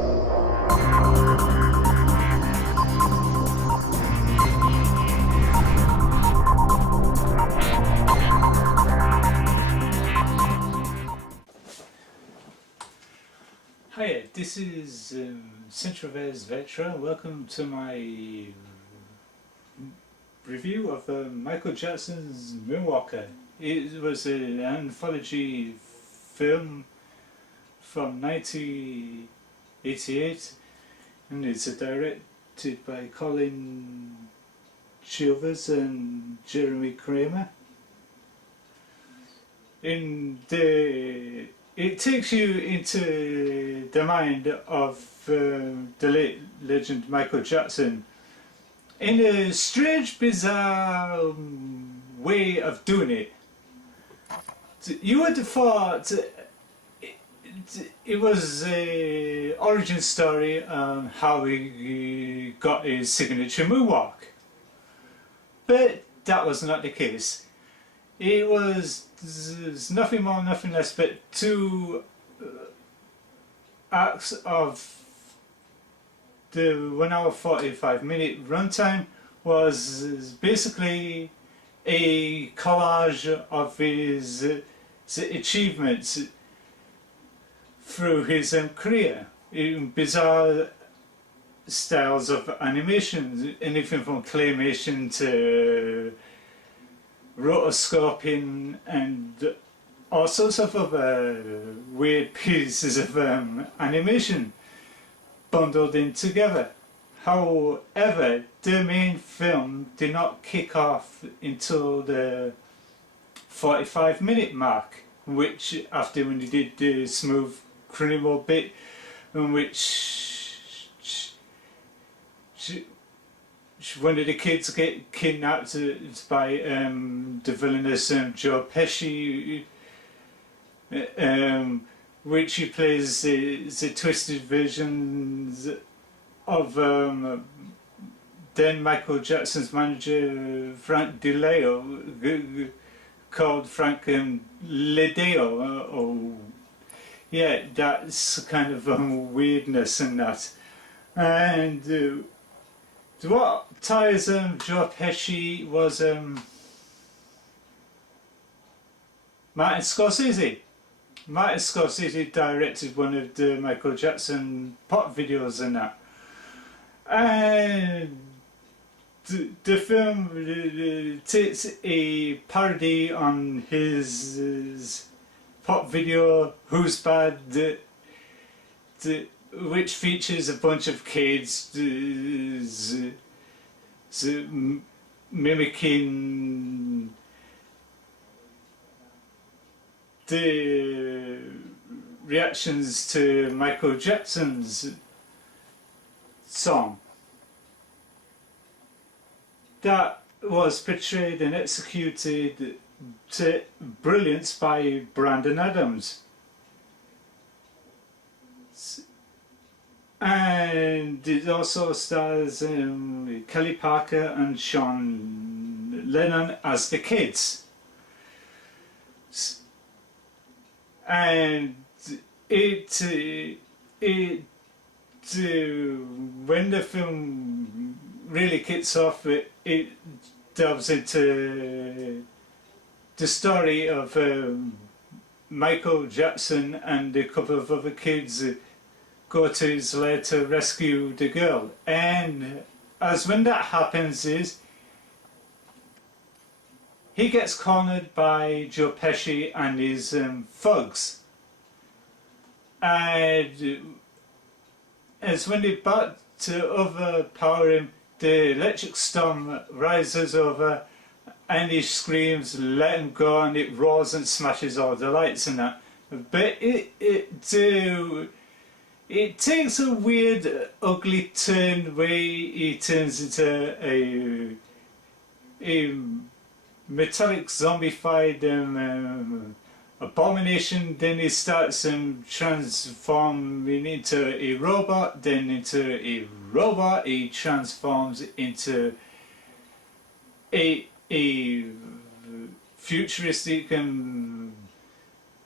Hiya, this is Centrevez VECTRA. Welcome to my review of Michael Jackson's Moonwalker. It was an anthology film from 1988 and it's directed by Colin Chilvers and Jeremy Kramer. It takes you into the mind of the late legend Michael Jackson in a strange, bizarre way of doing it. You would have thought it was an origin story on how he got his signature moonwalk, but that was not the case. It was nothing more, nothing less, but two acts of the 1 hour 45 minute runtime was basically a collage of his achievements through his career in bizarre styles of animation, anything from claymation to rotoscoping and all sorts of other weird pieces of animation bundled in together. However, the main film did not kick off until the 45-minute mark, which after when he did the smooth criminal bit in which one of the kids get kidnapped by the villainous Joe Pesci, which he plays the twisted versions of then Michael Jackson's manager Frank DeLeo, called Frank Ledeo. Yeah, that's kind of weirdness in that. And what ties Joe Pesci was Martin Scorsese. Martin Scorsese directed one of the Michael Jackson pop videos and that. And the film takes a parody on his pop video Who's Bad, which features a bunch of kids mimicking the reactions to Michael Jackson's song. That was portrayed and executed to brilliance by Brandon Adams. And it also stars Kelly Parker and Sean Lennon as the kids. And when the film really kicks off, it delves into the story of Michael Jackson and a couple of other kids go to his lair to rescue the girl. And as when that happens is he gets cornered by Joe Pesci and his thugs, and as when they bat to overpower him, the electric storm rises over and he screams, "Let him go," and it roars and smashes all the lights and that. But it takes a weird, ugly turn where he turns into a metallic zombified abomination. Then he starts transforming into a robot, then into a robot. He transforms into a futuristic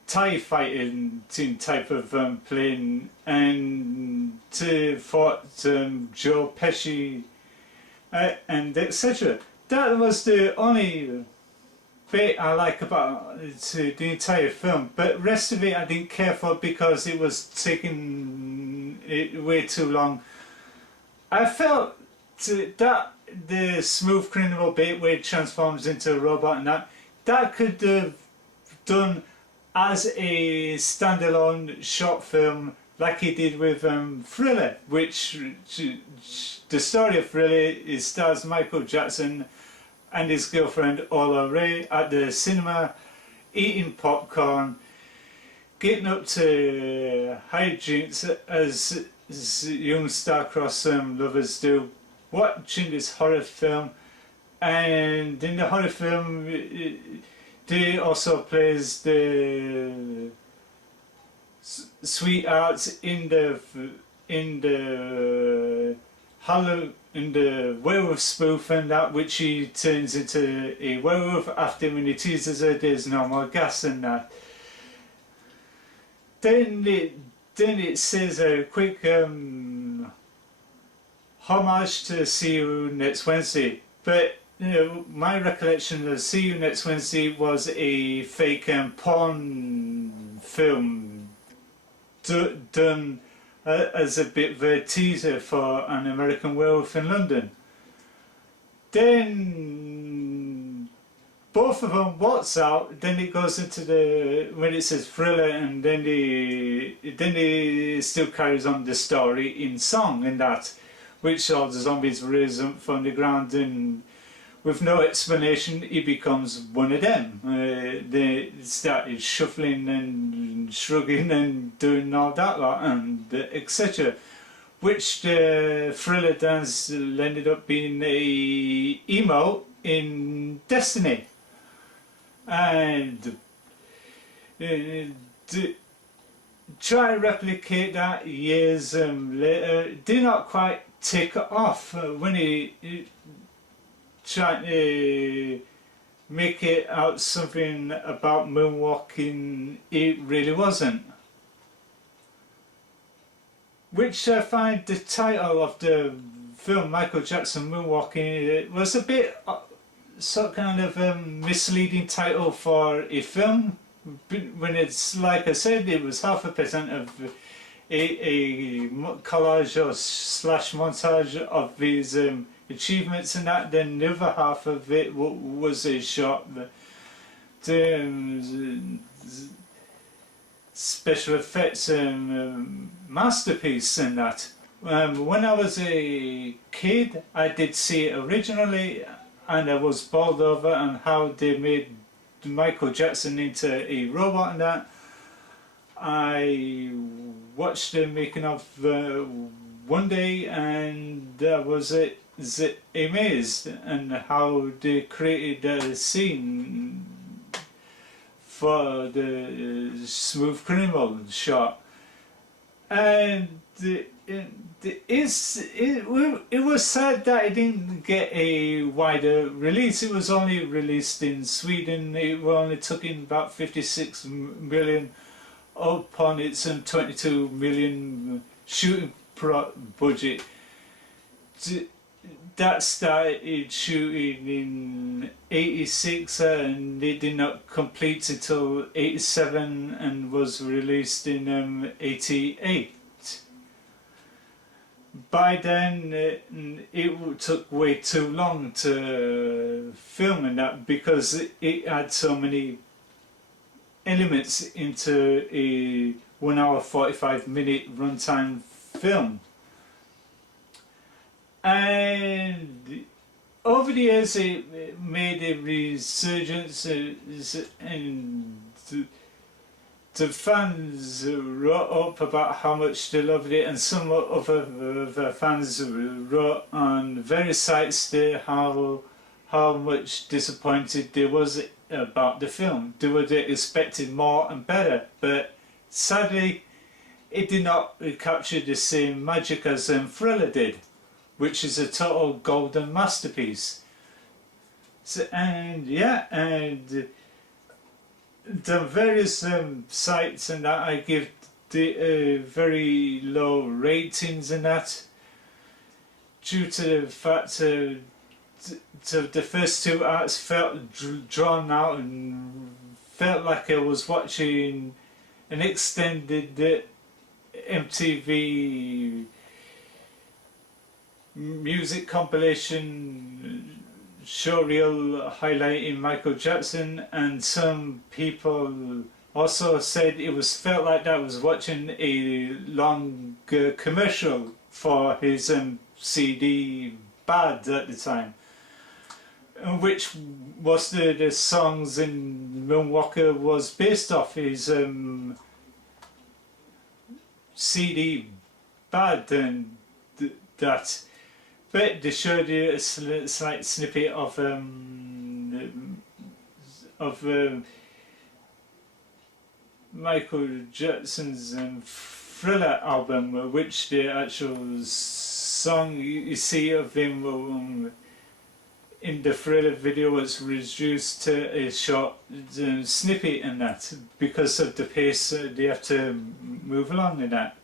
TIE fighting type of plane, and to fought Joe Pesci and etc. That was the only bit I like about the entire film, but rest of it I didn't care for because it was taking it way too long. I felt that the smooth criminal bit where it transforms into a robot and that could have done as a standalone short film like he did with Thriller, which the story of Thriller is stars Michael Jackson and his girlfriend Ola Ray at the cinema, eating popcorn, getting up to hijinks as young star-crossed lovers do, watching this horror film. And in the horror film, they also plays the sweethearts in the werewolf spoof and that, which he turns into a werewolf after when he teases her there's no more gas and that. Then it says a quick homage to See You Next Wednesday, but you know, my recollection of See You Next Wednesday was a fake porn film done as a bit of a teaser for An American Werewolf in London. Then both of them waltz out, then it goes into when it says Thriller, and then he still carries on the story in song and that, which all the zombies raise up from the ground, and with no explanation he becomes one of them. They started shuffling and shrugging and doing all that lot and etc. Which the Thriller dance ended up being a emo in Destiny. And try to replicate that years later, did not quite take off when he trying to make it out something about moonwalking. It really wasn't. Which I find the title of the film, Michael Jackson Moonwalking, was a bit kind of misleading title for a film, when it's, like I said, it was 0.5% of a collage or slash montage of his achievements and that. Then the other half of it was a short special effects masterpiece and that. When I was a kid I did see it originally and I was bowled over on how they made Michael Jackson into a robot and that. I watched the making of one day and I was amazed and how they created a scene for the Smooth Criminal shot, and it was sad that it didn't get a wider release. It was only released in Sweden. It only took in about 56 million upon its 22 million shooting budget. That started shooting in 86 and it did not complete until 87 and was released in 88. By then it took way too long to film in that because it had so many elements into a 1 hour 45 minute runtime film. And over the years it made a resurgence and the fans wrote up about how much they loved it, and some other fans wrote on various sites there how much disappointed they was about the film. They were expecting more and better, but sadly it did not capture the same magic as Thriller did, which is a total golden masterpiece. So, and yeah, and the various sites and that I give the very low ratings and that, due to the fact that the first two acts felt drawn out and felt like I was watching an extended MTV music compilation showreel highlighting Michael Jackson, and some people also said it felt like that was watching a long commercial for his CD Bad at the time, which was the songs in Moonwalker was based off his CD Bad, and that. But they showed you a slight snippet of Michael Jackson's Thriller album, which the actual song you see of him in the Thriller video was reduced to a short snippet, and that because of the pace they have to move along in that.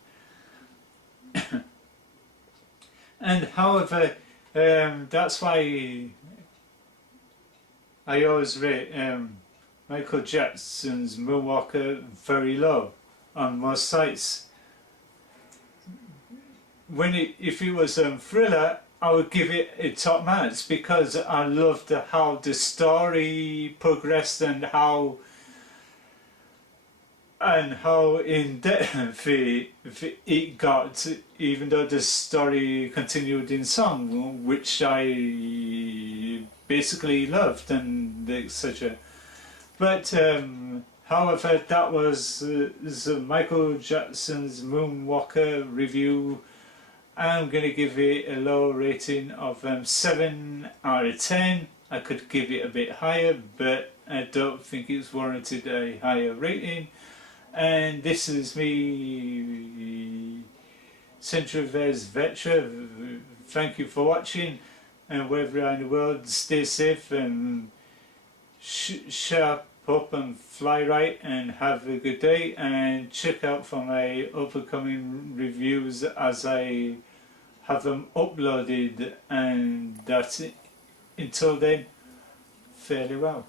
And however, that's why I always rate Michael Jackson's Moonwalker very low on most sites. If it was Thriller, I would give it a top marks because I loved how the story progressed and how in depth it got, even though the story continued in song, which I basically loved and etc. But however, that was Michael Jackson's Moonwalker review. I'm going to give it a low rating of 7 out of 10. I could give it a bit higher, but I don't think it's warranted a higher rating. And this is me, Centrevez VECTRA. Thank you for watching, and wherever you are in the world, stay safe and sharp up and fly right, and have a good day, and check out for my upcoming reviews as I have them uploaded, and that's it. Until then, farewell.